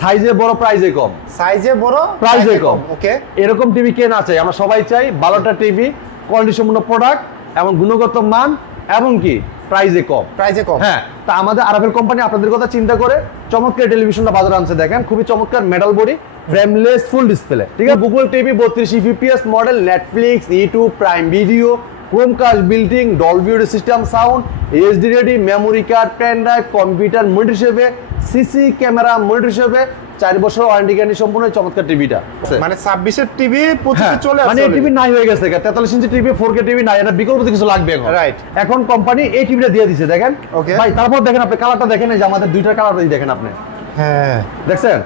সাইজে বড় প্রাইজে কম, সাইজে বড় প্রাইজে কম। ওকে, এরকম টিভি কে না চাই? আমরা সবাই চাই ভালোটা টিভি, কোয়ালিটি সম্পন্ন প্রোডাক্ট এবং গুণগত মান এবং কি প্রাইজে কম, প্রাইজে কম। হ্যাঁ, তা আমাদের আরএফএল কোম্পানি আপনাদের কথা চিন্তা করে চমৎকার টেলিভিশনটা বাজারে আনছে। দেখেন খুবই চমৎকার metal body, frameless, full display, ঠিক আছে। Google TV 32 fps model, Netflix, YouTube, prime video, Chromecast building, Dolby audio system sound, HD ready, memory card, pen drive, computer monitor হিসেবে, সিসি ক্যামেরা মনিটর হিসেবে 4 বছর ওয়ারেন্টি গ্যারান্টি সম্পূর্ণ চমৎকার টিভিটা। মানে 26 এর টিভি 25 চলে আসছে, মানে এই টিভি নাই হয়ে গেছে, 43 ইঞ্চি টিভি 4K টিভি নাই, এটা বিকল্প কিছু লাগবে এখন। রাইট, এখন কোম্পানি এই টিভিটা দিয়ে দিয়েছে দেখেন। ওকে ভাই তারপর দেখেন আপনি কালারটা দেখেন, এই যে আমাদের দুইটা কালার দেখেন আপনি, হ্যাঁ দেখছেন,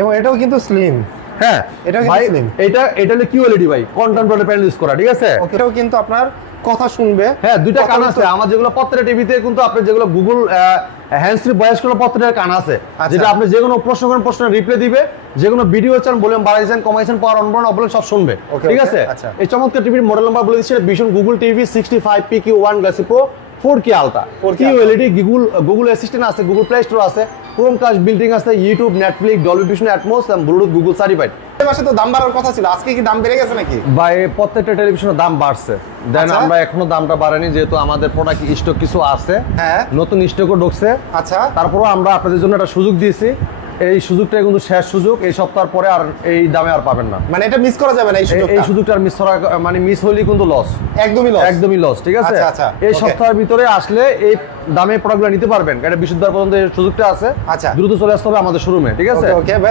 এবং এটাও কিন্তু স্লিম। হ্যাঁ এটা ভাই কিন্তু স্লিম, এটা হলো কিউএলইডি ভাই, কন্টেম্পোরারি প্যানেল ইউজ করা, ঠিক আছে। ওকে, এটাও কিন্তু আপনার কথা শুনবে। হ্যাঁ, দুইটা কান আছে আমার, যেগুলো প্রত্যেকটা টিভিতে কিন্তু আপনি যেগুলো গুগল হ্যান্ডস ফ্রি ভয়েস করার প্রত্যেকটা কান আছে, যেটা আপনি যে কোনো প্রশ্ন করেন প্রশ্নের রিপ্লাই দিবে, যে কোনো ভিডিও চান বলেন বাড়াইছেন কমাইছেন পাওয়ার অন বাড়ানো অবলেন সব শুনবে, ঠিক আছে। এই চমৎকার টিভির মডেল নাম্বার বলে দিচ্ছি, vision Google TV 65PQ1 glassy pro 4K ultra, QLED, Google assistant আছে, গুগল প্লে স্টোর আছে, ক্রোমকাস্ট বিল্ডিং আছে, YouTube, Netflix, Dolby Vision, atoms এবং ব্লুটুথ গুগল সার্টিফাইড। এই মাসে তো দাম বাড়ার কথা ছিল, আজকে কি দাম বেড়ে গেছে নাকি? ভাই প্রত্যেকটা টেলিভিশনের দাম বাড়ছে, দেন আমরা এখনো দামটা বাড়াইনি, যেহেতু আমাদের প্রোডাক্ট স্টক কিছু আছে, হ্যাঁ নতুন স্টকও ঢুকছে। আচ্ছা, তারপরও আমরা আপনাদের জন্য একটা সুযোগ দিয়েছি, এই সুযোগটা কিন্তু শেষ সুযোগ, এই সপ্তাহ পরে আর এই দামে আর পাবেন না, মানে এটা মিস করা যাবে না। এই সুযোগটা মিস করা মানে মিস হইলেই কিন্তু লস, একদমই লস, ঠিক আছে। এই সপ্তাহের ভিতরে আসলে এই দামে প্রোডাক্টগুলো নিতে পারবেন, এটা বিশুদ্ধবার পর্যন্ত এই সুযোগটা আছে। আচ্ছা, দ্রুত চলে আসতে হবে আমাদের শোরুমে, ঠিক আছে।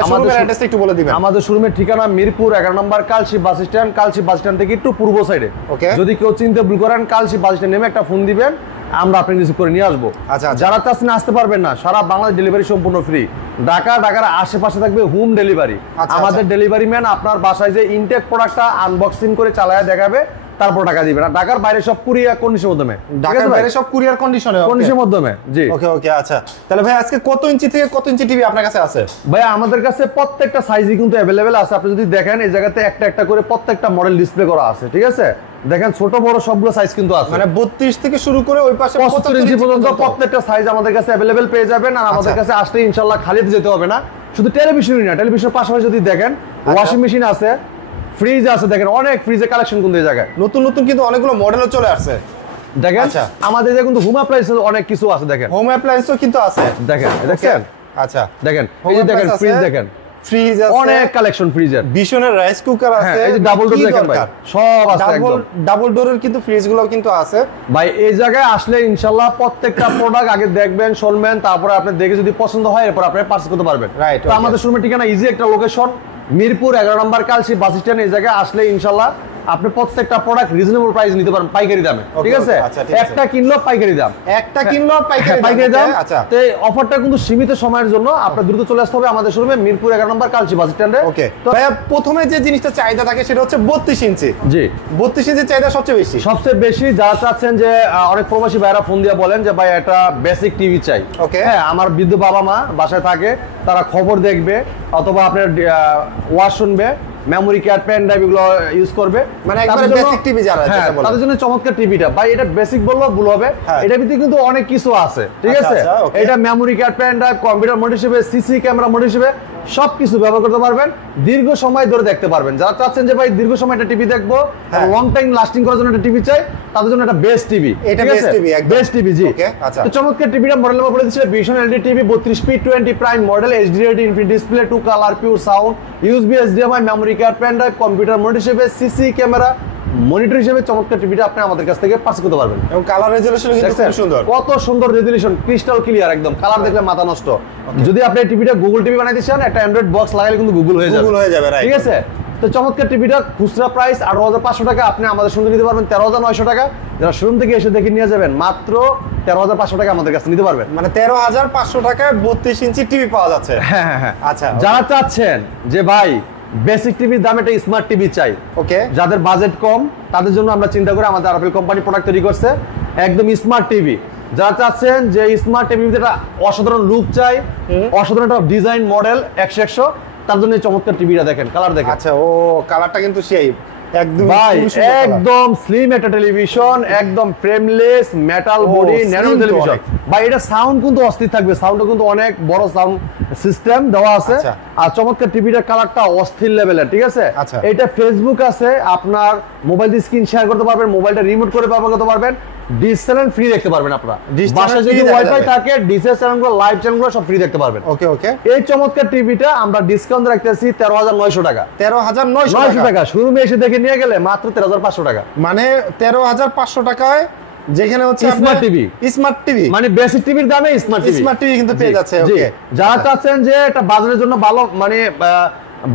আমাদের অ্যাড্রেসটা একটু বলে দিবেন। আমাদের শোরুমের ঠিকানা মিরপুর 11 নম্বর Kalshi bus stand, Kalshi bus stand থেকে একটু পূর্ব সাইডে। যদি কেউ চিনতে ভুল করেন, কালশি বাস স্ট্যান্ড নেমে একটা ফোন দিবেন, আমরা আপনাকে রিসিভ করে নিয়ে আসবো। যারা চাচ্ছেন আসতে পারবেন না, সারা বাংলাদেশ ডেলিভারি সম্পূর্ণ ফ্রি, ঢাকার আশেপাশে থাকবে হোম ডেলিভারি। আমাদের ডেলিভারি ম্যান আপনার বাসায় যে ইনটেক প্রোডাক্টটা আনবক্সিং করে চালায় দেখাবে, তারপর টাকা দিবেন। আর ঢাকার বাইরে সব কুরিয়ার কন্ডিশনের মাধ্যমে, ঢাকার বাইরে সব কুরিয়ার কন্ডিশনের মাধ্যমে। জি, ওকে আচ্ছা। তাহলে ভাই আজকে কত ইঞ্চি থেকে কত ইঞ্চি টিভি আপনার কাছে আছে? ভাই আমাদের কাছে প্রত্যেকটা সাইজই কিন্তু अवेलेबल আছে। আপনি যদি দেখেন এই জায়গাতে একটা একটা করে প্রত্যেকটা মডেল ডিসপ্লে করা আছে, ঠিক আছে। দেখেন ছোট বড় সবগুলো সাইজ কিন্তু আছে, মানে 32 থেকে শুরু করে ওই পাশে 75 ইঞ্চি পর্যন্ত প্রত্যেকটা সাইজ আমাদের কাছে अवेलेबल পেয়ে যাবেন। আর আমাদের কাছে আসলে ইনশাআল্লাহ খালিতে যেতে হবে না। শুধু টেলিভিশনই না, টেলিভিশনের পাশাপাশি যদি দেখেন ওয়াশিং মেশিন আছে, ফ্রিজ আছে, দেখেন অনেক ফ্রিজের কালেকশন কিন্তু এই জায়গায় নতুন কিন্তু অনেকগুলো মডেলও চলে আসছে। দেখেন আমাদের যে কিন্তু হোম অ্যাপ্লায়েন্স অনেক কিছু আছে, দেখেন হোম অ্যাপ্লায়েন্সও কিন্তু আছে, দেখেন। আচ্ছা দেখেন এই যে দেখেন ফ্রিজ, দেখেন ফ্রিজ আছে, অনেক কালেকশন ফ্রিজের, ভিশনের রাইস কুকার আছে, এই যে ডাবল ডোর দেখেন ভাই, সব আছে একদম ডাবল ডোরের কিন্তু ফ্রিজগুলোও কিন্তু আছে ভাই। এই জায়গায় আসলে ইনশাআল্লাহ প্রত্যেকটা প্রোডাক্ট আগে দেখবেন, শুনবেন, তারপরে আপনি দেখে যদি পছন্দ হয় এরপর আপনি পারচেজ করতে পারবেন। রাইট, তো আমাদের শোরুমের ঠিকানা ইজি একটা লোকেশন, মিরপুর 11 নম্বর কালশি বাস স্ট্যান্ড। এই জায়গায় আসলে ইনশাআল্লাহ আপনি প্রত্যেকটা প্রোডাক্ট রিজনেবল প্রাইস নিতে পারেন, পাইকারি দামে, ঠিক আছে। একটা কিনলো পাইকারি দাম, পাইকারি দাম। আচ্ছা, তো এই অফারটা কিন্তু সীমিত সময়ের জন্য, আপনার দ্রুত চলে আসতে হবে আমাদের শোরুমে মিরপুর 11 নম্বর কালশি বাস স্ট্যান্ডে। ওকে, তো ভাই প্রথমে যে জিনিসটা চাহিদা থাকে সেটা হচ্ছে 32 ইঞ্চি। জি, 32 ইঞ্চি চাহিদা সবচেয়ে বেশি। যারা চাচ্ছেন যে অনেক প্রবাসী ভাইরা ফোন দিয়ে বলেন যে ভাই একটা বেসিক টিভি চাই। হ্যাঁ, আমার বৃদ্ধ বাবা মা বাসায় থাকে, তারা খবর দেখবে অথবা আপনার ওয়াজ শুনবে, মেমোরি কার্ড, পেন ড্রাইভ এগুলো ইউজ করবে, মানে একবারে বেসিক টিভি যারা, তাদের জন্য চমৎকার টিভিটা। ভাই এটা বেসিক বললেও ভুল হবে, এটার ভিতরে কিন্তু অনেক কিছু আছে, ঠিক আছে। এটা memory card, pen drive, computer monitor হিসেবে, সিসি ক্যামেরা মনিটর হিসেবে সবকিছু ব্যবহার করতে পারবেন, দীর্ঘ সময় ধরে দেখতে পারবেন। যারা চাচ্ছেন যে ভাই দীর্ঘ সময় একটা টিভি দেখবো, লং টাইম লাস্টিং করার জন্য একটা টিভি চাই, তাদের জন্য একটা বেস্ট টিভি, এটা বেস্ট টিভি। জি, তো চমৎকার টিভিটা মডেল নাম্বার বলে দিচ্ছি, Vision LED TV 32p20 prime model, HD ready, infinite display, 2 colour, pure sound, USB, HDMI, memory card, pen drive, computer monitor হিসেবে, সিসি ক্যামেরা মনিটর হিসেবে চমৎকার টিভিটা আপনি আমাদের কাছ থেকে পারচেজ করতে পারবেন। এবং কালার রেজোলিউশন কিন্তু খুব সুন্দর, কত সুন্দর রেজোলিউশন, ক্রিস্টাল ক্লিয়ার একদম, কালার দেখলে মাথা নষ্ট। যদি আপনি টিভিটা গুগল টিভি বানাইতে চান, একটা অ্যান্ড্রয়েড বক্স লাগালে কিন্তু গুগল হয়ে যাবে, ঠিক আছে। তো চমৎকার টিভিটা খুচরা প্রাইস 18,500 টাকা, আপনি আমাদের সঙ্গে নিতে পারবেন 13,900 টাকা। যারা শোরুম থেকে এসে দেখে নিয়ে যাবেন মাত্র 13,500 টাকা আমাদের কাছে নিতে পারবেন। মানে 13,500 টাকায় 32 ইঞ্চি টিভি পাওয়া যাচ্ছে। হ্যাঁ, আচ্ছা। যারা চাচ্ছেন যে ভাই বেসিক টিভির দামে একটা স্মার্ট টিভি চাই, ওকে, যাদের বাজেট কম, তাদের জন্য আমরা চিন্তা করে আমাদের আরএফএল কোম্পানি প্রোডাক্ট তৈরি করছে একদম স্মার্ট টিভি। যারা চাচ্ছেন যে স্মার্ট টিভিতে একটা অসাধারণ লুক চাই, অসাধারণ একটা ডিজাইন মডেল 100 তার জন্য চমৎকার টিভিটা দেখেন, কালার দেখেন। আচ্ছা, ও কালারটা কিন্তু সেই একদম ভাই খুবই সুন্দর colour। একদম স্লিম একটা টেলিভিশন, একদম frameless metal body slim nano তো টেলিভিশন অনেক। ভাই। এটা সাউন্ড কিন্তু অস্থির থাকবে, সাউন্ডটা কিন্তু অনেক বড় সাউন্ড সিস্টেম দেওয়া আছে। আচ্ছা। আর চমৎকার টিভিটার কালারটা অস্থির লেভেলের, ঠিক আছে। আচ্ছা। এটা ফেসবুক আছে, আপনার মোবাইল দিয়ে স্ক্রিন শেয়ার করতে পারবেন, মোবাইলটা রিমোট করে ব্যবহার করতে পারবেন, ডিশ চ্যানেল ফ্রি দেখতে পারবেন আপনারা। ডিশ চ্যানেল বাসায় free যদি দেখা ওয়াইফাই যাবে। থাকে ডিশের চ্যানেলগুলো, লাইভ চ্যানেলগুলো সব ফ্রি দেখতে পারবেন। ওকে ওকে। এই চমৎকার টিভিটা আমরা ডিসকাউন্ট রাখতেছি 13,900 টাকা। 13,900 900 টাকা শোরুমে এসে দেখে নিয়ে গেলে মাত্র 13,500 টাকা। মানে 13,500 টাকায় যেখানে হচ্ছে স্মার্ট টিভি, স্মার্ট টিভি, মানে বেসিক টিভির দামে স্মার্ট টিভি। স্মার্ট টিভি কিন্তু পেয়ে যাচ্ছে। জি, ওকে, যারা চাচ্ছেন যে এটা বাজারের জন্য ভালো, মানে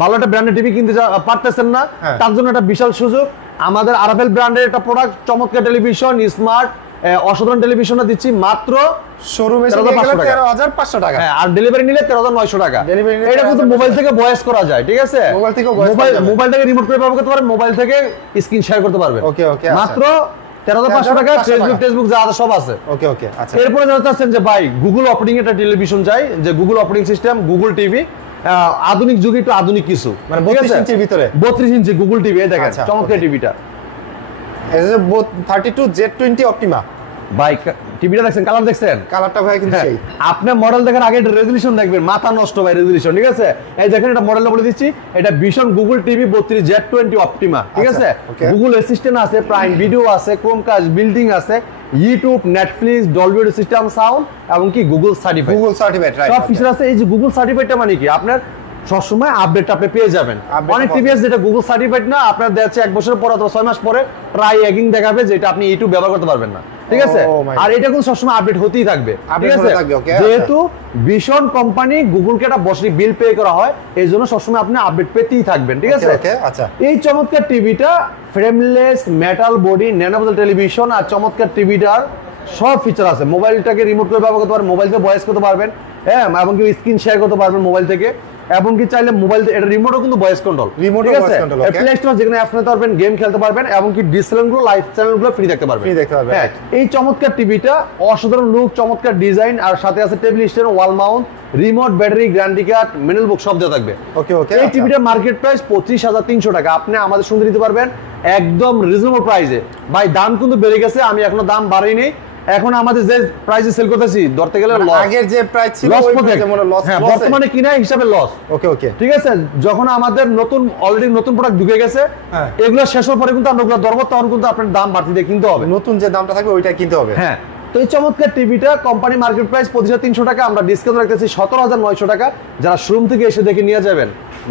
ভালো একটা ব্র্যান্ডের টিভি কিনতে পারতেছেন না, হ্যাঁ। তার জন্য একটা বিশাল সুযোগ। আমাদের আরাফেল ব্র্যান্ডের একটা প্রোডাক্ট, চমৎকার টেলিভিশন, স্মার্ট অসাধারণ টেলিভিশনটা দিচ্ছি মাত্র শোরুমে এসে 13,500 টাকা। হ্যাঁ, আর ডেলিভারি নিলে 13,900 টাকা। Delivery নিলে এটা কিন্তু 13,900 মোবাইল থেকে ভয়েস করা যায়, ঠিক আছে। মোবাইল থেকেও voice করা যাবে। মোবাইল থেকে রিমোট করে ব্যবহার করতে পারেন, মোবাইল থেকে স্ক্রিন শেয়ার করতে পারবেন। ওকে, ওকে, আচ্ছা। মাত্র 13,500 টাকা। 13,500 ফেসবুক যা আছে সব আছে। ওকে ওকে, আচ্ছা। এরপরে যারা চাচ্ছেন যে ভাই গুগল অপারেটিং একটা টেলিভিশন চাই, যে Google operating system, Google TV, আধুনিক যুগে একটু আধুনিক কিছু, মানে ঠিক 32 আছে? ইঞ্চির ভিতরে 32 ইঞ্চি গুগল টিভি, এই দেখেন আচ্ছা, চমৎকার okay। টিভিটা। এই যে 32Z20 অপটিমা ভাই টিভিটা দেখছেন, কালার দেখছেন? কালারটা ভাই কিন্তু হ্যাঁ, সেই। আপনি মডেল দেখেন আগে এটা রেজোলিউশন দেখবেন, মাথা নষ্ট ভাই রেজোলিউশন, ঠিক আছে। এই দেখেন এটা মডেলটা বলে দিচ্ছি, এটা ভীষণ গুগল টিভি 32Z20 অপটিমা, ঠিক আচ্ছা, আছে। okay। গুগল অ্যাসিস্ট্যান্ট আছে, প্রাইম ভিডিও আছে, ক্রোমকাস্ট বিল্ডিং আছে, YouTube, Netflix, Dolby audio system sound, এবং কি Google certified, Google certified, right. সব ফিচার আছে। এই যে গুগল সার্টিফাইডটা মানে কি, আপনার সবসময় আপডেট আপনি পেয়ে যাবেন। Update অনেক পাবেন। টিভিএস যেটা গুগল সার্টিফাইড না, আপনার দেখছে 1 বছর পর অথবা 6 মাস পরে ট্রাই এগিং দেখাবে, যেটা আপনি ইউটিউব ব্যবহার করতে পারবেন না, ঠিক আছে। Oh my আর এটা কিন্তু সবসময় আপডেট হতেই থাকবে, ঠিক Update আছে। হতে থাকবে, okay, যেহেতু ভীষণ কোম্পানি, গুগলকে একটা বছরই বিল পে করা হয়, এই জন্য সবসময় আপনি আপডেট পেতেই থাকবেন, ঠিক আছে। ওকে, আচ্ছা। এই চমৎকার টিভিটা ফ্রেমলেস মেটাল বডি ন্যানোবল টেলিভিশন, আর চমৎকার টিভিটার সব ফিচার আছে। মোবাইলটাকে রিমোট করে ব্যবহার করতে পারবেন, মোবাইল থেকে ভয়েস করতে পারবেন, হ্যাঁ, এবং কি স্ক্রিন শেয়ার করতে পারবেন মোবাইল থেকে, এবং কি চাইলে মোবাইল এটা রিমোটও কিন্তু ভয়েস কন্ট্রোল, Remote ও voice control, okay। Play store যেখানে অ্যাপ নিতে পারবেন, গেম খেলতে পারবেন, এবং কি ডিশ চ্যানেলগুলো, লাইভ চ্যানেলগুলো ফ্রি দেখতে পারবেন, Free দেখতে পারবেন, হ্যাঁ। right। এই চমৎকার টিভিটা অসাধারণ লুক, চমৎকার ডিজাইন, আর সাথে আছে table stand, wall mount, remote, battery, guarantee card, manual বুক সব দেওয়া থাকবে। ওকে ওকে, এই আচ্ছা। টিভিটার মার্কেট প্রাইস 25,300 টাকা। আপনি আমাদের সঙ্গে নিতে পারবেন একদম রিজনেবল প্রাইসে। ভাই দাম কিন্তু বেড়ে গেছে, আমি এখনো দাম বাড়াইনি। এখন আমাদের যে প্রাইসে সেল করতেছি ধরতে গেলে লস, আগের যে প্রাইস ছিল লস ওই প্রজেক্ট, প্রাইসে মনে লস, হ্যাঁ, বর্তমানে কিনা হিসাবে লস। ওকে ওকে, ঠিক আছে, যখন আমাদের নতুন অলরেডি নতুন প্রোডাক্ট ঢুকে গেছে, হ্যাঁ। এগুলো শেষ হওয়ার পরে কিন্তু আমরা ওগুলো ধরবো, তখন কিন্তু আপনার দাম বাড়তি দিয়ে কিনতে হবে। নতুন যে দামটা থাকবে ওইটা কিনতে হবে। হ্যাঁ, তো এই চমৎকার টিভিটা কোম্পানি মার্কেট প্রাইস 25,300 টাকা, আমরা ডিসকাউন্ট রাখতেছি 17,900 টাকা। যারা শোরুম থেকে এসে দেখে নিয়ে যাবেন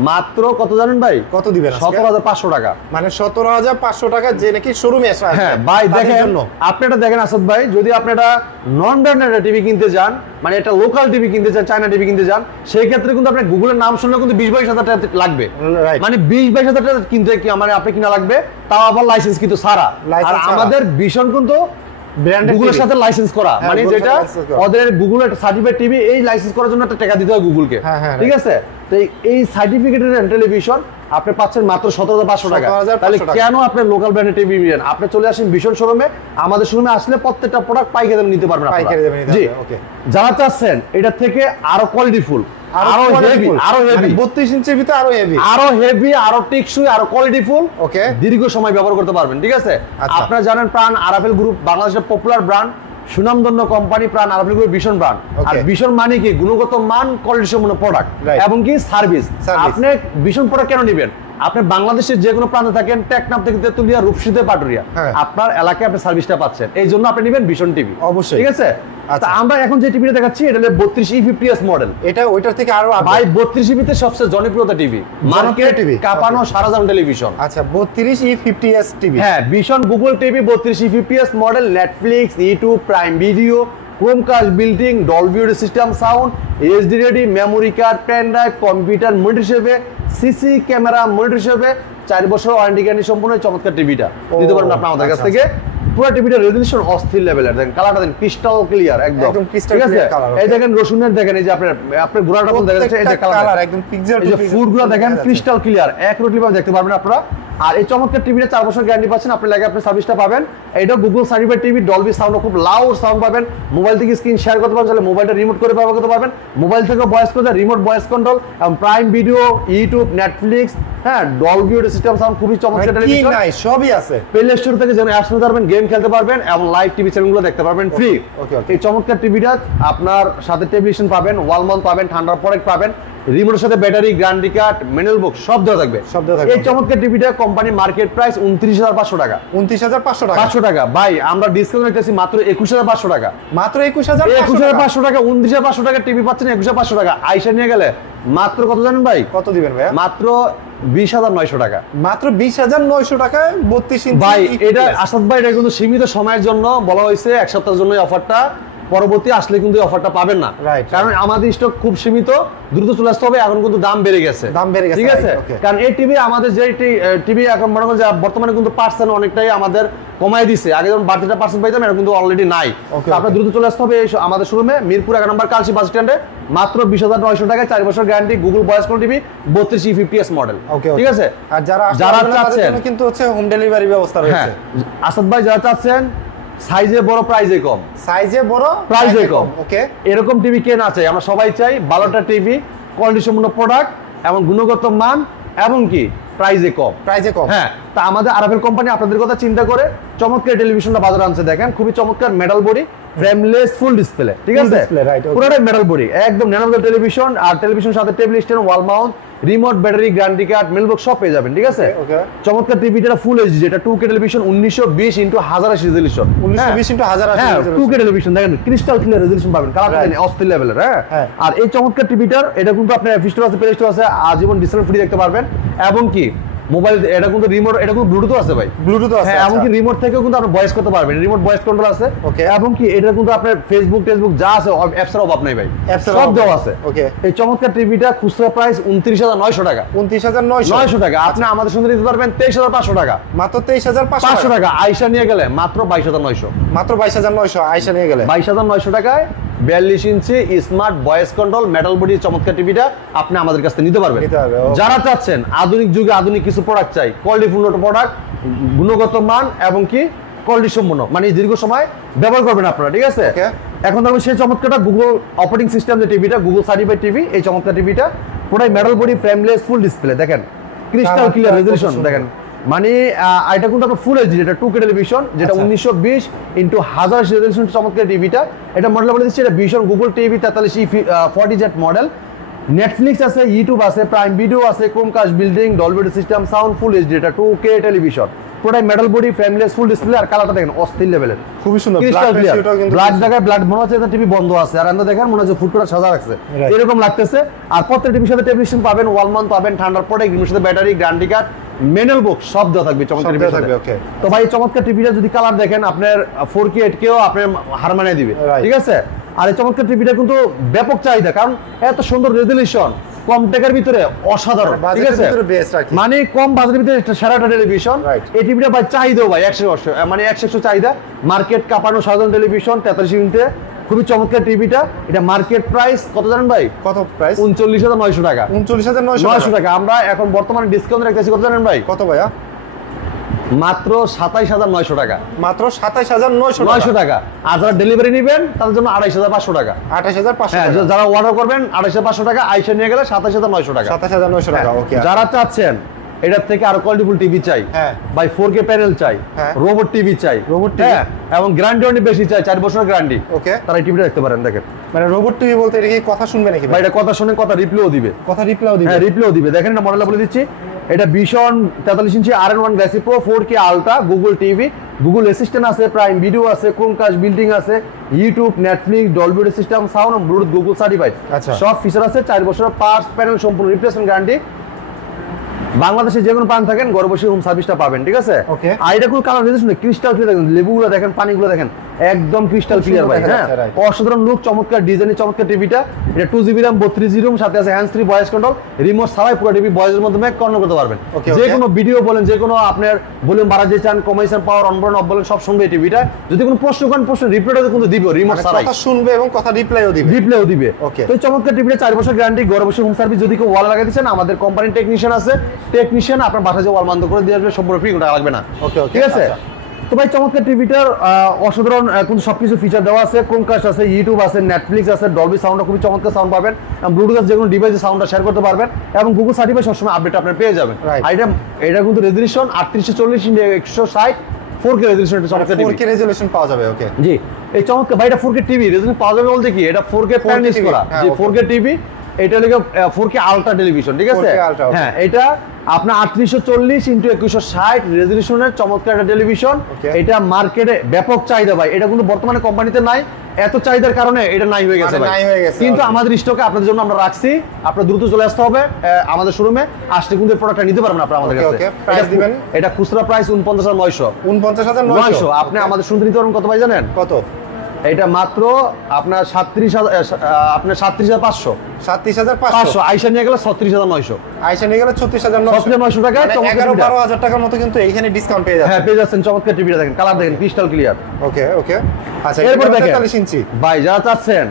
মাত্র কত জানেন ভাই? কত দিবেন আজকে? 17,500 টাকা। মানে 17,500 টাকা, যে নাকি শোরুমে আসে। হ্যাঁ ভাই, দেখেন আপনি এটা দেখেন আসাদ ভাই, যদি আপনি এটা নন ব্র্যান্ডেড টিভি কিনতে যান, মানে এটা লোকাল টিভি কিনতে চান, চায়না টিভি কিনতে যান, সেই ক্ষেত্রে কিন্তু আপনার গুগলের নাম শুনলে কিন্তু 20-22 হাজার টাকা লাগবে। Right। মানে 20-22 হাজার টাকা কিনতে কি মানে আপনি কিনা লাগবে, তাও আবার লাইসেন্স কিন্তু সারা। License আর ছাড়া। আমাদের ভীষণ কিন্তু ব্র্যান্ডেড গুগলের সাথে লাইসেন্স করা, হ্যাঁ, মানে Google-এর যেটা সাথে license করা। ওদের গুগলের সার্টিফাইড টিভি, এই লাইসেন্স করার জন্য একটা টাকা দিতে হয় গুগলকে, হ্যাঁ, হ্যাঁ, ঠিক আছে। তো এই সার্টিফিকেটেড টেলিভিশন আপনি পাচ্ছেন মাত্র 17,500 টাকা। 17,500 তাহলে টাকা। কেন আপনি লোকাল ব্র্যান্ডের টিভি নেবেন? আপনি চলে আসেন ভীষণ শোরুমে, আমাদের শোরুমে আসলে প্রত্যেকটা প্রোডাক্ট পাইকারি দামে নিতে পারবেন আপনারা। পাইকারি দামে নিতে জি, হবে, okay। যারা চাচ্ছেন এটা থেকে আরো কোয়ালিটিফুল, আরো হেভি, আরো হেভি, 32 ইঞ্চির ভিতরে আরো হেভি, আরো হেভি, আরো টেকসই, আরো কোয়ালিটিফুল, ওকে। দীর্ঘ সময় ব্যবহার করতে পারবেন, ঠিক আছে। আচ্ছা। আপনারা জানেন প্রাণ আরাফেল গ্রুপ বাংলাদেশের পপুলার ব্র্যান্ড, সুনামধন্য কোম্পানি প্রাণ আরাফেল গ্রুপ ভীষণ ব্র্যান্ড। Okay। আর ভীষণ মানে কি, গুণগত মান, কোয়ালিটি সম্পন্ন প্রোডাক্ট, Right। এবং কি সার্ভিস। Service। আপনি ভীষণ প্রোডাক্ট কেন নেবেন? আপনি বাংলাদেশের যে কোনো প্রান্তে থাকেন, টেকনাফ থেকে তেতুলিয়া, রূপসীতে, পাটুরিয়া, হ্যাঁ। আপনার এলাকায় আপনি সার্ভিসটা পাচ্ছেন, এই জন্য আপনি নেবেন ভীষণ টিভি, অবশ্যই। ঠিক আছে। আচ্ছা। তা আমরা এখন যে টিভিটা দেখাচ্ছি এটা হলো 32E50s মডেল। এটা ওইটার থেকে আরো ভাই 32E50 সবচেয়ে জনপ্রিয়তা টিভি, মার্কেট TV, কাঁপানো সারা জান টেলিভিশন। আচ্ছা, 32E50s টিভি, হ্যাঁ, ভীষণ Google TV 32E50s model, Netflix, YouTube, prime video, Chromecast building, Dolby audio system sound, HD ready, memory card, pen drive, computer monitor হিসেবে, সিসি ক্যামেরা মনিটর হিসেবে, 4 বছর warranty guarantee সম্পূর্ণ চমৎকার টিভিটা নিতে পারবেন আপনি আমাদের কাছ আচ্ছা, থেকে। পুরো টিভিটার রেজোলিউশন অস্থির লেভেলের, দেখেন কালারটা দেখেন ক্রিস্টাল ক্লিয়ার একদম, একদম crystal ঠিক আছে। clear color, okay। এই দেখেন রসুনের, দেখেন এই যে আপনার গোড়াটা দেখা যাচ্ছে, এই যে কালার কালার, একদম পিক্সেল এই যে ফুডগুলো দেখেন ক্রিস্টাল ক্লিয়ার, অ্যাকুরেটলি ভাবে দেখতে পারবেন আপনারা। আর এই চমৎকার টিভিটা 4 বছর গ্যারান্টি পাচ্ছেন, আপনি লাগে আপনি সার্ভিসটা পাবেন। এটা Google certified TV, Dolby sound, খুব লাউড সাউন্ড পাবেন। মোবাইল থেকে স্ক্রিন শেয়ার করতে পারবেন, তাহলে মোবাইলটা রিমোট করে ব্যবহার করতে পারবেন। মোবাইল থেকে ভয়েস করে রিমোট ভয়েস কন্ট্রোল, এবং প্রাইম ভিডিও, ইউটিউব, নেটফ্লিক্স, হ্যাঁ, ডলবি অডিও সিস্টেম সাউন্ড, খুবই চমৎকার কি টেলিভিশন। নাই সবই আছে। প্লে স্টোর থেকে যেন অ্যাপস নিতে পারবেন, গেম খেলতে পারবেন এবং লাইভ টিভি চ্যানেলগুলো দেখতে পারবেন ফ্রি। এই চমৎকার টিভিটা আপনার সাথে টেলিভিশন পাবেন, ওয়াল মাউন্ট পাবেন, ঠান্ডার প্রোডাক্ট পাবেন, রিমোটের সাথে ব্যাটারি, গ্যারান্টি কার্ড, ম্যানুয়াল বুক সব দেওয়া থাকবে। এই চমৎকার টিভিটা কোম্পানি মার্কেট প্রাইস 29,500 টাকা। 29,500 টাকা। 500 টাকা ভাই, আমরা ডিসকাউন্ট রেখেছি মাত্র 21,500 টাকা। মাত্র 21,500 21,500 টাকা, 29,500 টাকা টিভি পাচ্ছেন 21,500 টাকা। আইসা নিয়ে গেলে মাত্র কত জানেন ভাই? কত দিবেন ভাই? মাত্র 20,900 টাকা। মাত্র 20,900 টাকায় 32 ইঞ্চি ভাই এটা আসাদ ভাই, এটা কিন্তু সীমিত সময়ের জন্য বলা হয়েছে, এক সপ্তাহের জন্য অফারটা, পরবর্তী আসলে কিন্তু অফারটা পাবেন না। কারণ আমাদের স্টক খুব সীমিত, দ্রুত চলে আসতে হবে। এখন কিন্তু দাম বেড়ে গেছে, ঠিক আছে? কারণ এই টিভি আমাদের যে টিভি এখন মনে করেন যে বর্তমানে কিন্তু পার্সেন্ট অনেকটাই আমাদের কমাই দিছে। আগে যেমন বাড়তিটা পার্সেন্ট পাইতাম, এটা কিন্তু অলরেডি নাই। আপনার দ্রুত চলে আসতে হবে আমাদের শোরুমে, মিরপুর 1 নম্বর কালসি বাস স্ট্যান্ডে। মাত্র 20,900 টাকায় 4 বছর guarantee, Google voice call TV, 32 E50s model, ঠিক আছে? আর যারা চাচ্ছেন কিন্তু হচ্ছে হোম ডেলিভারি ব্যবস্থা রয়েছে। আসাদ ভাই, যারা চাচ্ছেন সাইজে বড় প্রাইজে কম, সাইজে বড় প্রাইজে কম, ওকে, এরকম টিভি কে না চাই? আমরা সবাই চাই ভালোটা টিভি, কোয়ালিটি সম্পন্ন প্রোডাক্ট এবং গুণগত মান, এবং কি প্রাইজে কম। হ্যাঁ, তা আমাদের আরাফেল কোম্পানি আপনাদের কথা চিন্তা করে চমৎকার টেলিভিশনটা বাজারে আনছে। দেখেন খুবই চমৎকার metal body, frameless, full display, ঠিক আছে? পুরোটাই মেটাল বডি, একদম ন্যানোস্কেল টেলিভিশন। আর টেলিভিশনের সাথে table stand, wall mount, remote, battery, guarantee card, মেলবক্স সব পেয়ে যাবেন, ঠিক আছে? চমৎকার টিভিটা ফুল এইচডি, যেটা 2K television, 1920x1080 resolution, 1920x1080 2K television. দেখেন ক্রিস্টাল ক্লিয়ার রেজোলিউশন পাবেন, কালার পাবেন অস্থির লেভেলের। হ্যাঁ, আর এই চমৎকার টিভিটার এটা কিন্তু আপনার অ্যাপ স্টোর আছে, প্লে স্টোর আছে, আজীবন ডিসপ্লে ফ্রি দেখতে পারবেন। এবং কি মোবাইল, এটা কিন্তু রিমোট, এটা কিন্তু ব্লুটুথ আছে ভাই, ব্লুটুথ আছে। হ্যাঁ, এমনকি রিমোট থেকেও কিন্তু আপনি ভয়েস করতে পারবেন, রিমোট ভয়েস কন্ট্রোল আছে। এবং কি এটা কিন্তু আপনার ফেসবুক টেসবুক যা আছে, অ্যাপসের অভাব নাই ভাই, সব দেওয়া আছে। এই চমৎকার টিভিটা খুচরা প্রাইস 29,900 টাকা। 29,900 টাকা। আপনি আমাদের সঙ্গে নিতে পারবেন 23,500 টাকা। মাত্র 23,500 টাকা। আইসা নিয়ে গেলে মাত্র 22,900। মাত্র 22,900 আইসা নিয়ে গেলে 22,900 টাকায় 42 inch smart voice control metal body চমৎকার টিভিটা আপনি আমাদের কাছ থেকে নিতে পারবেন। যারা চাচ্ছেন আধুনিক যুগে আধুনিক কিছু প্রোডাক্ট চাই, কোয়ালিটিফুল প্রোডাক্ট, গুণগত মান এবং কি কোয়ালিটি সম্পন্ন, মানে দীর্ঘ সময় ব্যবহার করবেন আপনারা, ঠিক আছে? এখন দেখুন সেই চমৎকারটা গুগল অপারেটিং সিস্টেম যে টিভিটা, গুগল সার্টিফাইড টিভি, এই চমৎকার টিভিটা পুরাই metal body, frameless, full display, দেখেন ক্রিস্টাল ক্লিয়ার রেজোলিউশন, দেখেন মানে এটা কিন্তু আপনার ফুল এইচডি, এটা 2K টেলিভিশন, যেটা 1920x1080 রেজোলিউশন চমৎকার টিভিটা। এটা মডেল বলে দিচ্ছি, এটা Vision Google TV 43E40Z model. Netflix আছে, ইউটিউব আছে, প্রাইম ভিডিও আছে, Chromecast building, Dolby system sound, full HD, এটা 2K টেলিভিশন, পুরোটাই metal body, frameless, full display. আর কালারটা দেখেন অস্থির লেভেলের, খুবই সুন্দর, ব্ল্যাক জায়গায় ব্ল্যাক মনে হচ্ছে টিভি বন্ধ আছে, আর আমরা দেখেন মনে হচ্ছে ফুট করে সাজা রাখছে, এরকম লাগতেছে। আর প্রত্যেক টিভির সাথে টেলিভিশন পাবেন, ওয়াল মাউন্ট পাবেন, ঠান্ডার প্রোডাক্ট, টিভির সাথে ব্যাটারি, গ্যারান্টি কার্ড, ম্যানুয়াল বুক সব দেওয়া থাকবে চমৎকার টিভির সাথে। তো ভাই চমৎকার টিভিটা যদি কালার দেখেন, আপনার 4K 8Kও আপনার হার মানিয়ে দিবে, ঠিক আছে? আর এই চমৎকার টিভিটা কিন্তু ব্যাপক চাহিদা, কারণ এত সুন্দর রেজোলিউশন, কম টাকার ভিতরে অসাধারণ, ঠিক আছে? মানে কম বাজেটের ভিতরে সেরাটা টেলিভিশন। এই টিভিটা ভাই চাহিদাও ভাই 100 মানে 100 চাহিদা, মার্কেট কাঁপানো সাধারণ টেলিভিশন, 43 ইঞ্চি, খুবই চমৎকার টিভিটা। এটা মার্কেট প্রাইস কত জানেন ভাই? কত প্রাইস? 39,900 টাকা। 39,900 টাকা। আমরা এখন বর্তমানে ডিসকাউন্ট রাখতেছি কত জানেন ভাই? কত ভাইয়া? মাত্র 27,900 টাকা। মাত্র 27,900 টাকা। আর যারা ডেলিভারি নেবেন তাদের জন্য 28,500 টাকা। 28,500 টাকা। যারা অর্ডার করবেন 28,500 টাকা, আইসা নিয়ে গেলে 27,900 টাকা। 27,900 টাকা, ওকে। যারা চাচ্ছেন এটার থেকে আরো কোয়ালিটিফুল টিভি চাই, ভাই 4K প্যানেল চাই, রোবট টিভি চাই, এবং গ্যারান্টি অনেক বেশি চাই, 4 বছরের গ্যারান্টি, ওকে, তারা এই টিভিটা দেখতে পারেন। দেখেন মানে রোবট টিভি বলতে এটা কি কথা শুনবে নাকি ভাই? এটা কথা শুনে কথা রিপ্লেও দিবে, হ্যাঁ রিপ্লেও দিবে। দেখেন এটা মডেলটা বলে দিচ্ছি, এটা ভিশন 43 ইঞ্চি RN1 গ্যাসি pro 4K ultra, Google TV, Google assistant আছে, প্রাইম ভিডিও আছে, ক্রোমকাস্ট বিল্ডিং আছে, YouTube, Netflix, Dolby system sound, Bluetooth, Google certified, সব ফিচার আছে। 4 বছরের পার্টস প্যানেল সম্পূর্ণ রিপ্লেসমেন্ট গ্যারান্টি। বাংলাদেশে যে কোনো প্রান্ত থাকেন ঘরে বসে হোম সার্ভিসটা পাবেন, ঠিক আছে? আর এটা কোনো কালার রেজোলিউশন ক্রিস্টাল ক্লিয়ার, দেখেন লেবুগুলো দেখেন, পানিগুলো দেখেন একদম ক্রিস্টাল ক্লিয়ার ভাই। দেখা হ্যাঁ, যাচ্ছে, right. অসাধারণ লুক, চমৎকার ডিজাইনের চমৎকার টিভিটা। এটা 2GB RAM 32GB ROM, সাথে আছে hands free voice control, remote ছাড়াই পুরো টিভি ভয়েসের মাধ্যমে কন্ট্রোল করতে পারবেন। Okay, যে okay. কোনো ভিডিও বলেন, যে কোনো আপনার ভলিউম বাড়াতে চান, কমাইছেন, পাওয়ার অন বলেন, অফ বলেন, সব শুনবে এই টিভিটা। যদি কোনো প্রশ্ন করেন, প্রশ্ন রিপ্লাইও কিন্তু দিবে রিমোট মানে ছাড়াই, কথা শুনবে এবং কথা রিপ্লাইও দিবে। রিপ্লেও দিবে। Okay. তো এই চমৎকার টিভিটা 4 বছর গ্যারান্টি, ঘরে বসে হোম সার্ভিস। যদি কেউ ওয়াল লাগাই দিচ্ছেন, আমাদের কোম্পানির টেকনিশিয়ান আছে, টেকনিশিয়ান আপনার বাসায় যে ওয়াল বন্ধ করে দিয়ে আসবে, সম্পূর্ণ ফ্রি, কোনো টাকা লাগবে না। Okay, okay, ঠিক আছে? আচ্ছা। তো ভাই চমৎকার টিভিটার অসাধারণ কিন্তু সবকিছু ফিচার দেওয়া আছে। ক্রোমকাস্ট আছে, ইউটিউব আছে, নেটফ্লিক্স আছে, ডলবি সাউন্ড, খুবই চমৎকার সাউন্ড পাবেন, ব্লুটুথ যে কোনো ডিভাইসে সাউন্ডটা শেয়ার করতে পারবেন, এবং গুগল সার্টিফাই সবসময় আপডেট আপনার পেয়ে যাবেন। Right. আর এটা কিন্তু রেজলিউশন 3840x160 4K রেজলিউশন, এটা চমৎকার টিভি। 4K রেজোলিউশন পাওয়া যাবে। ওকে, জি, এই চমৎকার ভাই, এটা 4K টিভি রেজলিউশন পাওয়া যাবে বলতে কি, এটা 4K প্যানেল করা, হ্যাঁ, জি okay. 4K TV. এটা হলো 4K আলট্রা টেলিভিশন, ঠিক আছে? 4K ultra, okay. হ্যাঁ, এটা আপনার 3840x2160 রেজলিউশনের চমৎকার একটা টেলিভিশন। Okay. এটা মার্কেটে ব্যাপক চাহিদা ভাই, এটা কিন্তু বর্তমানে কোম্পানিতে নাই, এত চাহিদার কারণে এটা নাই হয়ে গেছে মানে ভাই। নাই হয়ে গেছে, কিন্তু okay. আমাদের স্টকে আপনাদের জন্য আমরা রাখছি, আপনারা দ্রুত চলে আসতে হবে আমাদের শোরুমে, আসলে কিন্তু প্রোডাক্টটা নিতে পারবেন আপনারা আমাদের Okay, কাছে। okay. Price দিবেন? এটা খুচরা প্রাইস 49,900। 49,900 আপনি আমাদের শুনতে নিতে পারবেন কত ভাই জানেন? কত? এটা মাত্র আপনার 37,500। 37,500 আইসা নিয়ে গেলে 36,900। আইসা নিয়ে গেলে 36,900 36,900 টাকা চমৎকার টিভিটা। 11-12,000 টাকার মতো কিন্তু এইখানে ডিসকাউন্ট পেয়ে হ্যাঁ, যাচ্ছে। পেয়ে যাচ্ছেন চমৎকার টিভিটা, দেখেন কালার দেখেন ক্রিস্টাল ক্লিয়ার। ওকে ওকে, আচ্ছা এরপর এটা দেখেন 43 ইঞ্চি। ভাই যারা চাচ্ছেন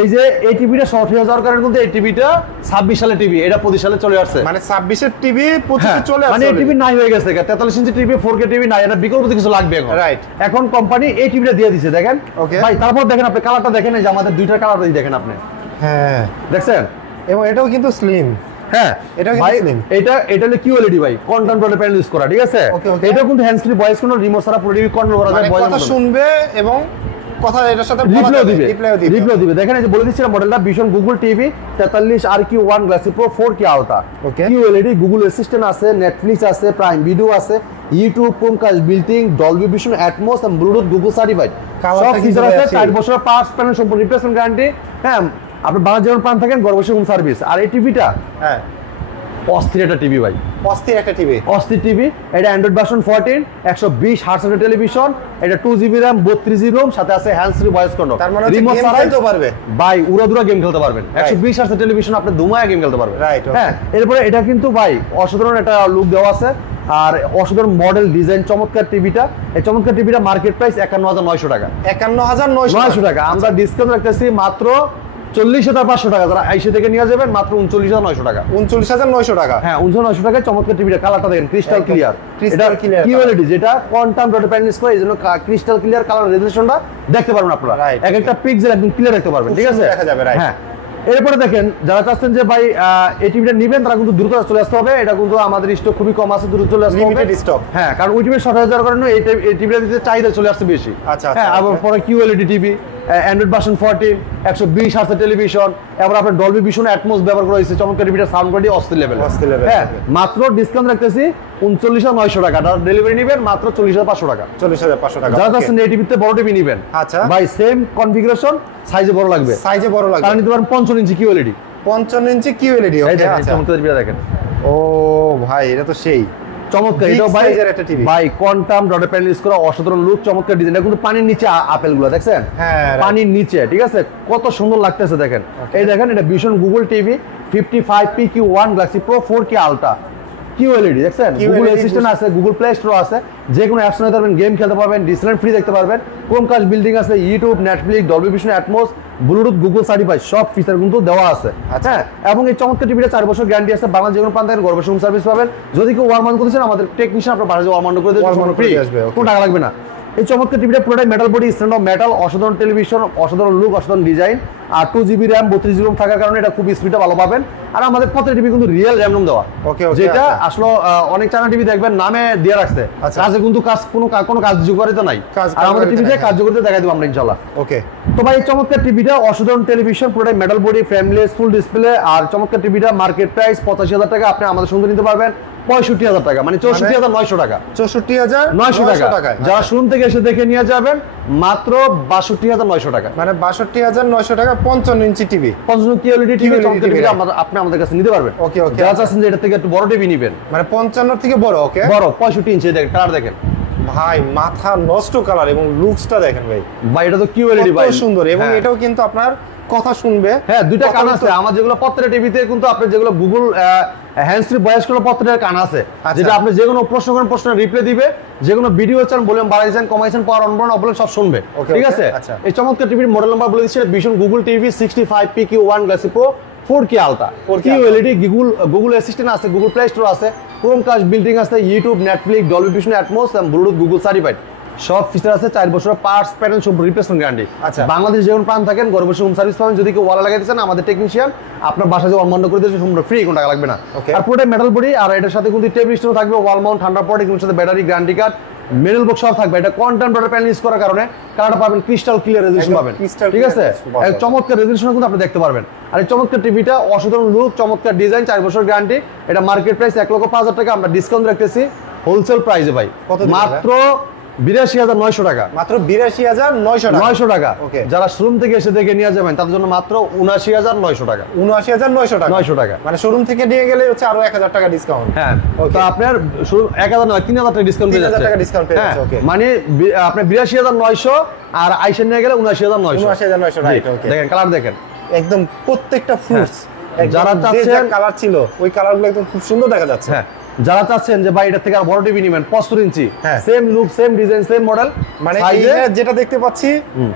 এই যে এই টিভিটা শর্ট হয়ে যাওয়ার কারণে কিন্তু এই টিভিটা 26 সালে টিভি, এটা 25 সালে চলে আসছে। মানে 26 এর টিভি 25 হ্যাঁ, এ চলে মানে আসছে। এই টিভি নাই হয়ে গেছে, 43 ইঞ্চি টিভি 4K টিভি নাই, এটা বিকল্প কিছু লাগবে এখন। Right. এখন কোম্পানি এই টিভিটা দিয়ে দিছে, দেখেন। Okay. ভাই তারপর দেখেন আপনি কালারটা দেখেন, এই যে আমাদের দুইটা কালারই দেখেন আপনি, হ্যাঁ, দেখছেন? এবং এটাও কিন্তু স্লিম। হ্যাঁ, এটাও কিন্তু ভাই slim। এটা হলো QLED ভাই, কন্ট্রোল প্যানেল ইউজ করা, ঠিক আছে? Okay, okay. এটা কিন্তু hands free voice control, remote ছাড়া পুরো টিভি কন্ট্রোল করা যায়, মানে ভয়েস কথা শুনবে এবং কথা এটার সাথে বলা রিপ্লেও যাবে, দিবে, রিপ্লাইও দিবে। রিপ্লেও দিবে। দেখেন এই যে বলে দিচ্ছি না মডেলটা, ভীষণ Google TV 43RQ1 glassy pro 4K ultra, Okay. QLED, Google assistant আছে, নেটফ্লিক্স আছে, প্রাইম ভিডিও আছে, YouTube, Chromecast, বিল্টিং, Dolby Vision, atoms এবং ব্লুটুথ গুগল সার্টিফাইড, কালারটা সব কিন্তু ফিচার ভাই আছে। আছে। 4 বছর পার্টস প্যানেল সম্পূর্ণ রিপ্লেসমেন্ট গ্যারান্টি। হ্যাঁ, আপনি বাংলা যেমন প্রাণ থাকেন, ঘরে বসে হোম সার্ভিস। আর এই টিভিটা হ্যাঁ, অস্থির একটা টিভি ভাই, অস্থির একটা টিভি। অস্থির টিভি। এটা অ্যান্ড্রয়েড ভার্সন 14, 120 হার্টজের টেলিভিশন। এটা 2GB RAM 32GB ROM, সাথে আছে হ্যান্ডস ফ্রি ভয়েস কন্ট্রোল, তার মানে হচ্ছে রিমোট গেম ছাড়াই খেলতে পারবে। ভাই উড়াদুরা গেম খেলতে পারবেন। 120 হার্টজের টেলিভিশন, আপনি ধুমায় গেম খেলতে পারবেন। Right, okay. হ্যাঁ, এরপরে এটা কিন্তু ভাই অসাধারণ একটা লুক দেওয়া আছে, আর অসাধারণ মডেল ডিজাইন চমৎকার টিভিটা। এই চমৎকার টিভিটা মার্কেট প্রাইস 51,900 টাকা। 51,900 টাকা আমরা ডিসকাউন্ট রাখতেছি মাত্র 40,500 টাকা। যারা আইসি থেকে নিয়ে যাবেন মাত্র 39,900 টাকা। 39,900 টাকা। হ্যাঁ, 39,900 টাকায় চমৎকার টিভিটা। কালারটা দেখেন ক্রিস্টাল একদম ক্লিয়ার, crystal clear QLED, যেটা কোয়ান্টাম ডট প্যানেল করে, এই জন্য ক্রিস্টাল ক্লিয়ার কালার রেজোলিউশনটা দেখতে পারবেন আপনারা। Right, এক একটা পিক্সেল একদম ক্লিয়ার দেখতে পারবেন, খুব ঠিক আছে? সুন্দর দেখা যাবে, right. হ্যাঁ, এরপরে দেখেন যারা চাচ্ছেন যে ভাই এই টিভিটা নেবেন, তারা কিন্তু দ্রুত চলে আসতে হবে। এটা কিন্তু আমাদের স্টক খুবই কম আছে, দ্রুত চলে আসতে হবে। Limited stock। হ্যাঁ, কারণ ওই টিভির শর্ট হয়ে যাওয়ার কারণে এই টিভিটা দিতে চাহিদা চলে আসছে বেশি। আচ্ছা, হ্যাঁ, আচ্ছা, আবার okay. পরে QLED টিভি, অ্যান্ড্রয়েড ভার্সন 14, 120 হার্টজের টেলিভিশন, এবার আপনার ডলবি ভিশন, অ্যাটমস ব্যবহার করা হয়েছে। চমৎকার টিভিটা সাউন্ড কোয়ালিটি অস্থির লেভেল। অস্থির level, হ্যাঁ, okay. মাত্র ডিসকাউন্ট রাখতেছি 39,900 টাকা। ডেলিভারি নেবেন মাত্র 40,500 টাকা। 40,500 টাকা। যারা Okay. চাচ্ছেন এই টিভিতে বড় টিভি নেবেন, আচ্ছা। ভাই সেম কনফিগারেশন, সাইজে বড় লাগবে, সাইজে বড় লাগবে। তারা নিতে পারেন 55 ইঞ্চি QLED। 55 ইঞ্চি QLED। এই ওকে, দেখেন আচ্ছা। চমৎকার টিভিটা দেখেন, ও ভাই, এটা তো সেই চমৎকার। Big এটাও ভাই size এর একটা TV। ভাই কোয়ান্টাম ডট প্যানেল ইউজ করা, অসাধারণ লুক, চমৎকার ডিজাইন। এটা কিন্তু পানির নিচে আপেলগুলো দেখছেন, হ্যাঁ, right. পানির নিচে, ঠিক আছে? কত সুন্দর লাগতেছে দেখেন। এই দেখেন, এটা ভীষণ Google TV 55PQ1 glassy pro 4K ultra, QLED, দেখছেন? গুগল অ্যাসিস্ট্যান্ট আছে, গুগল প্লে স্টোর আছে, যে কোনো অ্যাপস নিতে পারবেন, গেম খেলতে পারবেন, ডিসপ্লে ফ্রি দেখতে পারবেন, ক্রোমকাস্ট, বিল্ডিং আছে, YouTube, Netflix, Dolby Vision, atoms, Bluetooth, Google certified, সব ফিচার কিন্তু দেওয়া আছে। আচ্ছা। হ্যাঁ, এবং এই চমৎকার টিভিটা 4 বছর গ্যারান্টি আছে। বাংলা যে কোনো প্রান্ত থেকে ঘরে বসে হোম সার্ভিস পাবেন। যদি কেউ ওয়ারমান করতেছেন, আমাদের টেকনিশিয়ান আপনার বাসায় ওয়ারমান করে দেবে, Warman করে ফ্রি, দিয়ে আসবে, okay. কোনো টাকা লাগবে না। এই চমৎকার টিভিটা পুরোটাই metal body, stand of metal, অসাধারণ টেলিভিশন, অসাধারণ লুক, অসাধারণ ডিজাইন, আর 2GB RAM 32GB ROM থাকার কারণে এটা খুব স্পিডটা ভালো পাবেন। আর আমাদের প্রত্যেক টিভি কিন্তু রিয়েল র্যাম দেওয়া, Okay, okay, যেটা আচ্ছা। আসলে অনেক চায়না টিভি দেখবেন নামে দিয়ে রাখছে, আচ্ছা। কাজে কিন্তু কোনো কার্যকারিতা নাই। আর আমাদের টিভিতে নাই, হ্যাঁ। কার্যকারিতা দেখাই দেবো আমরা ইনশাল্লাহ। ওকে। তো ভাই এই চমৎকার টিভিটা অসাধারণ টেলিভিশন, পুরোটাই metal body, frameless, full display. আর চমৎকার টিভিটা মার্কেট প্রাইস 85,000 টাকা, আপনি আমাদের সঙ্গে নিতে পারবেন 65,000 টাকা, মানে 64,900 টাকা। 64,900 টাকায় যারা শোরুম থেকে এসে দেখে নিয়ে যাবেন মাত্র 62,900 টাকা। মানে 62,900 টাকা 55 inch TV. 55 QLED TV QLED চমৎকার টিভি আপনি আমাদের কাছে নিতে পারবেন। ওকে, ওকে, যারা আচ্ছা। চাচ্ছেন যে এটা থেকে একটু বড় টিভি নেবেন, মানে 55 থেকে বড়। ওকে, বড় 65 ইঞ্চি, দেখেন কালার দেখেন, ভাই মাথা নষ্ট কালার এবং লুকসটা দেখেন ভাই, ভাই এটা তো কিউএলইডি ভাই, কত সুন্দর। এবং হ্যাঁ। এটাও কিন্তু আপনার কথা শুনবে। হ্যাঁ, দুইটা কথা কান বলতে- আছে আমার, যেগুলো প্রত্যেকটা টিভিতে কিন্তু আপনি যেগুলো Google hands free voice control প্রত্যেকটা কান আছে, আচ্ছা। যেটা আপনি যে কোনো প্রশ্ন করেন প্রশ্নের রিপ্লাই দিবে, যে কোনো ভিডিও চান বললেন বাড়াইছেন কমাইছেন পাওয়ার অন বাটন অফ সব শুনবে। Okay, ঠিক okay, আছে, আচ্ছা। এই চমৎকার টিভির মডেল নাম্বার বলে দিচ্ছি, vision Google TV 65 PQ1 glassy pro 4K ultra, 4K QLED, Google assistant আছে, গুগল প্লে স্টোর আছে, ক্রোমকাস্ট বিল্ডিং আছে, YouTube, Netflix, Dolby Vision, atoms, Bluetooth, Google certified, সব ফিচার আছে। 4 বছরের পার্টস প্যানেল সব রিপ্লেসমেন্ট গ্যারান্টি। আচ্ছা। বাংলাদেশ যে কোনো প্রান্ত থাকেন ঘরে বসে হোম সার্ভিস পাবেন। যদি কেউ ওয়ালা লাগাইতে চান আমাদের টেকনিশিয়ান আপনার বাসায় যে অনবন্ধ করে দিয়েছে সম্পূর্ণ ফ্রি, কোনো টাকা লাগবে না। Okay. আর পুরোটাই মেটাল বডি, আর এটার সাথে কিন্তু টেবিল স্টোর থাকবে, ওয়াল মাউন্ট, ঠান্ডা পট, এগুলোর সাথে battery, guarantee card, metal box সব থাকবে। এটা কোয়ান্টাম ডটের প্যানেল ইউজ করার কারণে কালারটা পাবেন ক্রিস্টাল ক্লিয়ার রেজোলিউশন একদম পাবেন। crystal ঠিক clear আছে, resolution পাবেন। এক চমৎকার রেজোলিউশন কিন্তু আপনি দেখতে পারবেন। আর এই চমৎকার টিভিটা অসাধারণ লুক, চমৎকার ডিজাইন, 4 বছর গ্যারান্টি। এটা মার্কেট প্রাইস 1,05,000 টাকা, আমরা ডিসকাউন্ট রাখতেছি হোলসেল প্রাইসে ভাই কত দিবেন মাত্র 82,900 টাকা। মাত্র 82,900 টাকা। 900 টাকা। Okay. যারা শোরুম থেকে এসে দেখে নিয়ে যাবেন তাদের জন্য মাত্র 79,900 টাকা। 79,900 টাকা। 900 টাকা। মানে শোরুম থেকে নিয়ে গেলে হচ্ছে আরো 1,000 টাকা ডিসকাউন্ট। হ্যাঁ, Okay. তো আপনার শুরু 1,000 নয় 3,000 টাকা ডিসকাউন্ট পেয়ে 3,000 যাচ্ছে। টাকা discount পেয়ে হ্যাঁ, যাচ্ছে, okay. মানে আপনার 82,900 আর আইসেন নিয়ে গেলে 79,900। 79,900, right, okay. দেখেন কালার দেখেন, একদম প্রত্যেকটা ফ্রুটস যারা চাচ্ছেন- কালার ছিল ওই কালারগুলো একদম খুব সুন্দর দেখা যাচ্ছে। হ্যাঁ, যারা চাচ্ছেন যে ভাই এটা থেকে আর বড় টিভি নেবেন 75 ইঞ্চি, হ্যাঁ। Same look same design same model, মানে এইটা যেটা দেখতে পাচ্ছি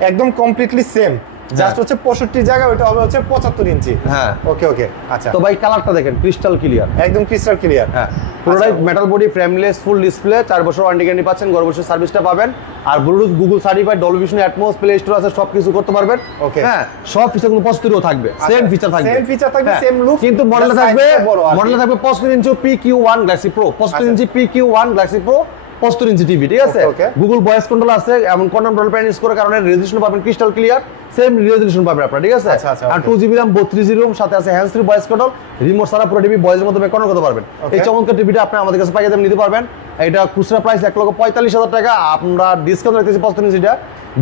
একদম কমপ্লিটলি সেম, জাস্ট হচ্ছে 65 জায়গায় ওটা হবে হচ্ছে 75 ইঞ্চি। হ্যাঁ। ওকে ওকে, আচ্ছা। তো ভাই কালারটা দেখেন ক্রিস্টাল ক্লিয়ার, একদম ক্রিস্টাল ক্লিয়ার। হ্যাঁ, পুরোটাই metal body, frameless, full display, 4 বছর ওয়ারেন্টি গ্যারান্টি পাচ্ছেন, ঘরে বসে সার্ভিসটা পাবেন। আর Bluetooth, Google certified, Dolby Vision, Atmos, Play Store আছে, সব কিছু করতে পারবেন। Okay. হ্যাঁ, সব ফিচার কিন্তু 75 থাকবে, সেম ফিচার থাকবে, Same feature থাকবে, হ্যাঁ, same look, কিন্তু মডেল just থাকবে, size টা বড় আর কি। মডেল থাকবে 75 ইঞ্চি PQ1 গ্লাসি প্রো, 75 ইঞ্চি PQ1 glassy pro, 75 inch TV. ঠিক আছে, Okay, okay. Google voice control আছে, এমন কোয়ান্টাম ডট প্যানেল ইউজ করার কারণে রেজোলিউশন পাবেন ক্রিস্টাল ক্লিয়ার, সেম রেজোলিউশন পাবেন আপনারা। ঠিক আছে, আচ্ছা, আচ্ছা, আর okay. 2GB RAM 32GB ROM সাথে আছে hands free voice control, remote ছাড়া পুরো টিভি ভয়েসের মধ্যে কন্ট্রোল করতে পারবেন। Okay. এই চমৎকার টিভিটা আপনি আমাদের কাছে পাইকারি দামে নিতে পারবেন। এটা খুচরা প্রাইস 1,45,000 টাকা, আমরা ডিসকাউন্ট রাখতেছি 75 ইঞ্চিটা,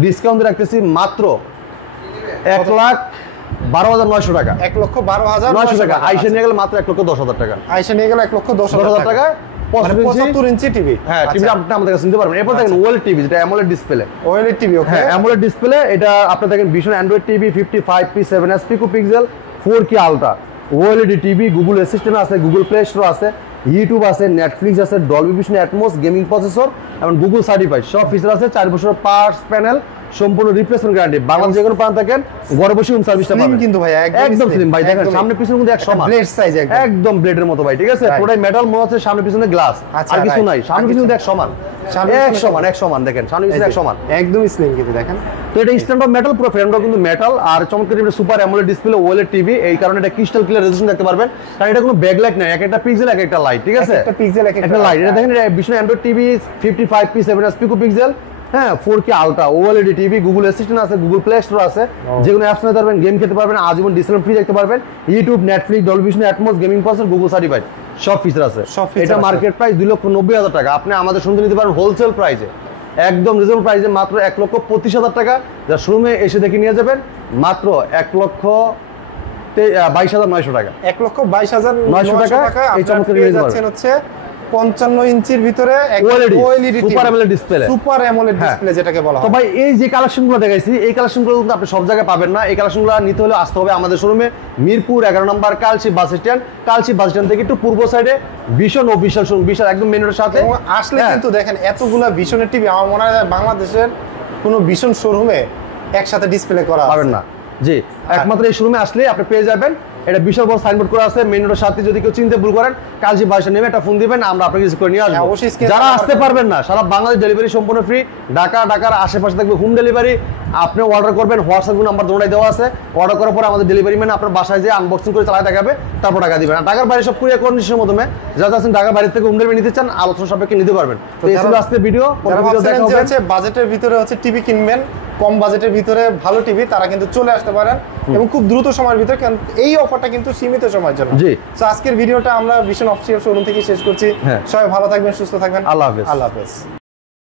ডিসকাউন্ট রাখতেছি মাত্র 1,12,900 টাকা। 1,12,900 টাকা আইসে নিয়ে গেলে মাত্র 1,10,000 টাকা। আইসা নিয়ে গেলে 1,10,000 10,000 টাকা 75 ইঞ্চি টিভি। হ্যাঁ, টিভি আপনি আমাদের কাছে নিতে পারবেন। এরপর দেখেন ওএলইডি টিভি, যেটা অ্যামোলেড ডিসপ্লে। ওএলইডি টিভি, ওকে। হ্যাঁ, অ্যামোলেড ডিসপ্লে, এটা আপনি দেখেন vision Android TV 55p7s পিকোপিক্সেল 4K ultra, OLED TV, Google assistant আছে, গুগল প্লে স্টোর আছে, ইউটিউব আছে, নেটফ্লিক্স আছে, Dolby Vision, atoms, gaming processor এবং গুগল সার্টিফাইড, সব ফিচার আছে। 4 বছরের পার্টস প্যানেল, সম্পূর্ণ রিপ্লেসমেন্ট গ্যারান্টি। বাংলাদেশ যে কোনো প্রান্ত থাকেন ঘরে বসে হোম সার্ভিসটা Slim পাবেন কিন্তু ভাই, একদম স্লিম ভাই, দেখেন একদমই। সামনে পিছনে কিন্তু এক সমান, ব্লেড সাইজ একদম। একদম ব্লেডের মতো ভাই। ঠিক আছে, Right. পুরোটাই মেটাল মনে হচ্ছে, সামনে পিছনে গ্লাস, আচ্ছা, আর কিছু right. নাই, সামনে আর পিছনে কিছু এক সমান, সামনে এক পিছনে সমান, এক সমান, দেখেন সামনে পিছনে এক সমান। একদমই স্লিম কিন্তু দেখেন। তো এটা স্ট্যান্ড অফ মেটাল, পুরো ফ্রেমটা কিন্তু মেটাল, আর চমৎকার এটা super AMOLED display, OLED TV, এই কারণে এটা ক্রিস্টাল ক্লিয়ার রেজোলিউশন দেখতে পারবেন, কারণ এটা কোনো ব্যাকলাইট নাই, এক একটা পিক্সেল এক একটা লাইট। ঠিক আছে, একটা পিক্সেল এক একটা একটা লাইট। এটা light। দেখেন, এটা ভিশন অ্যান্ড্রয়েড টিভি 55p7s পিকোপিক্সেল, হ্যাঁ 4K ultra, OLED TV, Google assistant আছে, গুগল প্লে স্টোর আছে, যে কোনো অ্যাপস নিতে পারবেন, গেম খেতে পারবেন, আজীবন ডিসপ্লে ফ্রি দেখতে পারবেন, YouTube, Netflix, Dolby Vision, atoms, gaming processor, Google certified, সব ফিচার আছে। সব feature এটা আছে। মার্কেট প্রাইস 2,90,000 টাকা, আপনি আমাদের শুনতে নিতে পারেন হোলসেল প্রাইসে, একদম রিজনেবল প্রাইসে মাত্র 1,25,000 টাকা। যা শোরুমে এসে দেখে নিয়ে যাবেন মাত্র 1,22,900 টাকা। 1,22,900 টাকা। এই আপনারা চমৎকার পেয়ে জিনিস যাচ্ছেন হচ্ছে 55 ইঞ্চির ভিতরে OLED super AMOLED display, super AMOLED হ্যাঁ। ডিসপ্লে যেটাকে বলা তো হয়। ভাই এই যে কালেকশনগুলো দেখাইছি, এই কালেকশনগুলো কিন্তু আপনি সব জায়গায় পাবেন না। এই কালেকশনগুলো নিতে হলে আসতে হবে আমাদের শোরুমে, মিরপুর 11 নম্বর Kalshi bus stand, Kalshi bus stand থেকে একটু পূর্ব সাইডে ভীষণ অফিসিয়াল শোরুম, বিশাল একদম মেন রোডের সাথে। এবং আসলে হ্যাঁ। কিন্তু দেখেন এতগুলা ভীষণের টিভি আমার মনে হয় বাংলাদেশের কোনো ভীষণ শোরুমে একসাথে ডিসপ্লে করা পাবেন না। জি, একমাত্র এই শোরুমে আসলে আপনি পেয়ে যাবেন। এটা বিশাল বড় সাইনবোর্ড করা আছে মেন রোডের সাথে, যদি কেউ চিনতে ভুল করেন কালজি বাসা নেমে একটা ফোন দিবেন, আমরা আপনাকে রিসিভ করে নিয়ে হ্যাঁ, আসবো। অবশ্যই screen যারা নাম্বার আসতে পারবেন না, সারা বাংলাদেশ ডেলিভারি সম্পূর্ণ ফ্রি, ঢাকার আশেপাশে থাকবে হোম ডেলিভারি। আপনি অর্ডার করবেন, হোয়াটসঅ্যাপ নাম্বার দোটাই দেওয়া আছে, অর্ডার করার পরে আমাদের ডেলিভারি ম্যান আপনার বাসায় যেয়ে আনবক্সিং করে চালায় দেখাবে, তারপর টাকা দিবেন। আর ঢাকার বাইরে সব কুরিয়ার কন্ডিশনের মাধ্যমে যারা আছেন ঢাকার বাইরে থেকে হোম ডেলিভারি নিতে চান, আলোচনা সাপেক্ষে নিতে পারবেন। তো এই ছিল আজকে ভিডিও, যারা ভিডিও ভাবছেন দেখা যে হবে। হচ্ছে বাজেটের ভিতরে হচ্ছে টিভি কিনবেন, কম বাজেটের ভিতরে ভালো টিভি, তারা কিন্তু চলে আসতে পারেন এবং খুব দ্রুত সময়ের ভিতরে, কারণ এই অফারটা কিন্তু সীমিত সময়ের জন্য। জি। তো আজকের ভিডিওটা আমরা ভীষণ অফিসিয়াল শোরুম থেকে শেষ করছি। হ্যাঁ। সবাই ভালো থাকবেন, সুস্থ থাকবেন। আল্লাহ হাফেজ। আল্লাহ হাফেজ।